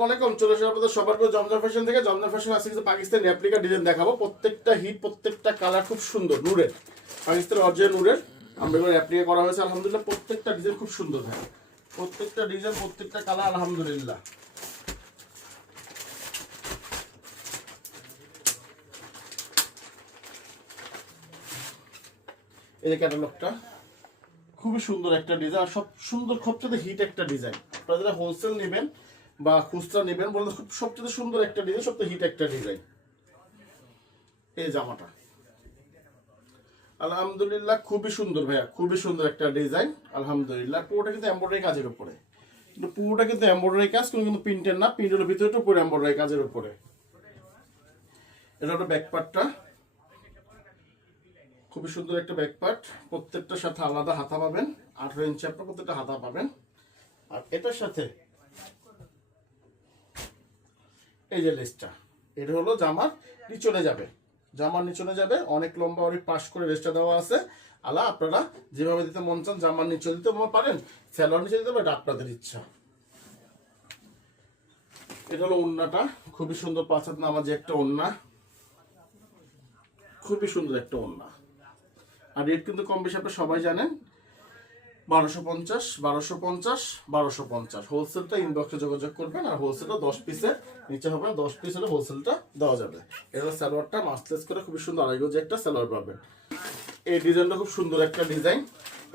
আসসালামু আলাইকুম। চলে এসে আপনাদের সবার প্রিয় জমজম ফ্যাশন থেকে। জমজম ফ্যাশন আজকে কিছু পাকিস্তানি রেপ্লিকা ডিজাইন দেখাবো। প্রত্যেকটা হিট, প্রত্যেকটা কালার খুব সুন্দর, নূরের পাকিস্তানের অরিজিনাল নূরের আমরা এগুলো রেপ্লিকা করা হয়েছে। আলহামদুলিল্লাহ প্রত্যেকটা ডিজাইন খুব সুন্দর হয়, প্রত্যেকটা ডিজাইন, প্রত্যেকটা কালার আলহামদুলিল্লাহ। এই যে ক্যাটালগটা খুবই সুন্দর একটা ডিজাইন, আর সব সুন্দর, সবচেয়ে হিট একটা ডিজাইন। আপনারা যারা হোলসেল নেবেন বা খুচরা নেবেন বলতে খুব সবচেয়ে সুন্দর একটা ডিজাইন, সবচেয়ে হিট একটা ডিজাইন। এই জামাটা আলহামদুলিল্লাহ খুবই সুন্দর ভাইয়া, খুবই সুন্দর একটা ডিজাইন আলহামদুলিল্লাহ। পুরোটা কিন্তু এমব্রয়ডারি কাজের উপরে, কিন্তু পুরোটা কিন্তু এমব্রয়ডারি কাজ, কোনো কিন্তু প্রিন্টের না। প্রিন্টের ভিতরে একটু পুরো এমব্রয়ডারি কাজের উপরে। এটা হলো ব্যাকপার্টটা, খুবই সুন্দর একটা ব্যাকপার্ট। প্রত্যেকটার সাথে আলাদা হাতা পাবেন, 18 ইঞ্চি আপনার প্রত্যেকটা হাতা পাবেন। আর এটার সাথে এই যে লেসটা, এটা হলো জামার নিচনে যাবে, জামার নিচনে যাবে, অনেক লম্বা, অনেক পাশ করে লেসটা দেওয়া আছে। আলা আপনারা যেভাবে দিতে মন চান, জামার নিচে দিতে পারেন, স্যালোয়ার নিচে দিতে পারেন, এটা আপনাদের ইচ্ছা। এটা হলো ওড়নাটা, খুবই সুন্দর, 5 হাত নামাজি একটা ওড়না, খুবই সুন্দর একটা ওড়না। আর রেট কিন্তু কম বেশি আপনারা সবাই জানেন, 1250, 1250, 1250। হোলসেলটা ইনবক্সে যোগাযোগ করবেন, আর হোলসেলটা 10 পিসের নিচে হবে, 10 পিস হলে হোলসেলটা দেওয়া যাবে। এটা সালোয়ারটা মাস্টার্স করে খুবই সুন্দর, আড়াই গজ একটা সালোয়ার পাবেন। এই ডিজাইনটা খুব সুন্দর একটা ডিজাইন,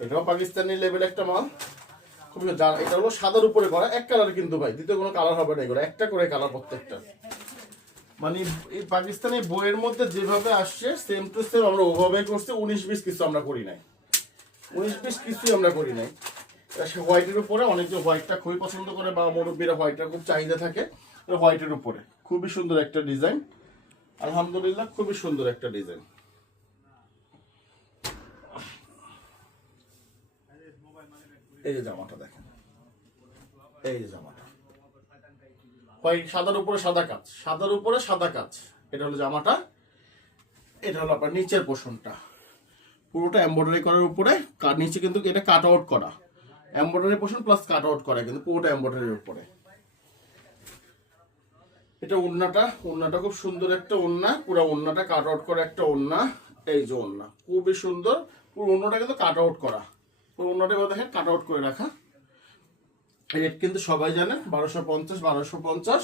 এটাও পাকিস্তানি লেভেল একটা মাল, খুবই। এটা হলো সাদার উপরে করা, এক কালার কিন্তু ভাই, দ্বিতীয় কোনো কালার হবে না, এগুলো একটা করে কালার প্রত্যেকটা। মানে এই পাকিস্তানি বইয়ের মধ্যে যেভাবে আসছে সেম টু সেম আমরা ওভাবে করছি। 19-20 কিছু আমরা করি নাই, 19-20 কিছুই আমরা করি নাই। হোয়াইটের উপরে অনেকে হোয়াইটটা খুবই পছন্দ করে, বা মুরব্বীরা হোয়াইটটা খুব চাহিদা থাকে, হোয়াইটের উপরে খুবই সুন্দর একটা ডিজাইন আলহামদুলিল্লাহ, খুবই সুন্দর একটা ডিজাইন। এই যে জামাটা দেখেন, এই যে জামাটা হোয়াইট, সাদার উপরে সাদা কাজ, সাদার উপরে সাদা কাজ। এটা হলো জামাটা, এটা হলো আপনার নিচের পোর্শনটা, পুরোটা এমব্রয়ডারি করার উপরে, নিচে কিন্তু এটা কাট আউট করা, embroidery portion plus cut out করা, কিন্তু পুরোটা এমব্রয়ডারির উপরে। এটা ওড়নাটা, ওড়নাটা খুব সুন্দর একটা ওড়না, পুরো ওড়নাটা কাট আউট করা একটা ওড়না। এই যে ওড়না খুবই সুন্দর, পুরো ওড়নাটা কিন্তু কাট আউট করা, পুরো ওড়নাটা দেখেন কাট আউট করে রাখা। রেট কিন্তু সবাই জানেন, 1250, 1250,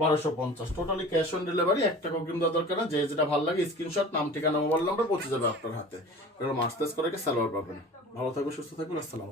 1250। টোটালি ক্যাশ অন ডেলিভারি, 1 টাকাও কিন্তু দেওয়ার দরকার না। যে যেটা ভালো লাগে স্ক্রিনশট, নাম, ঠিকানা, মোবাইল নাম্বার পৌঁছে যাবে আপনার হাতে। এবার মাস্টার্স করে সালোয়ার পাবেন। ভালো থাকবেন, সুস্থ থাকবেন, আসসালাম।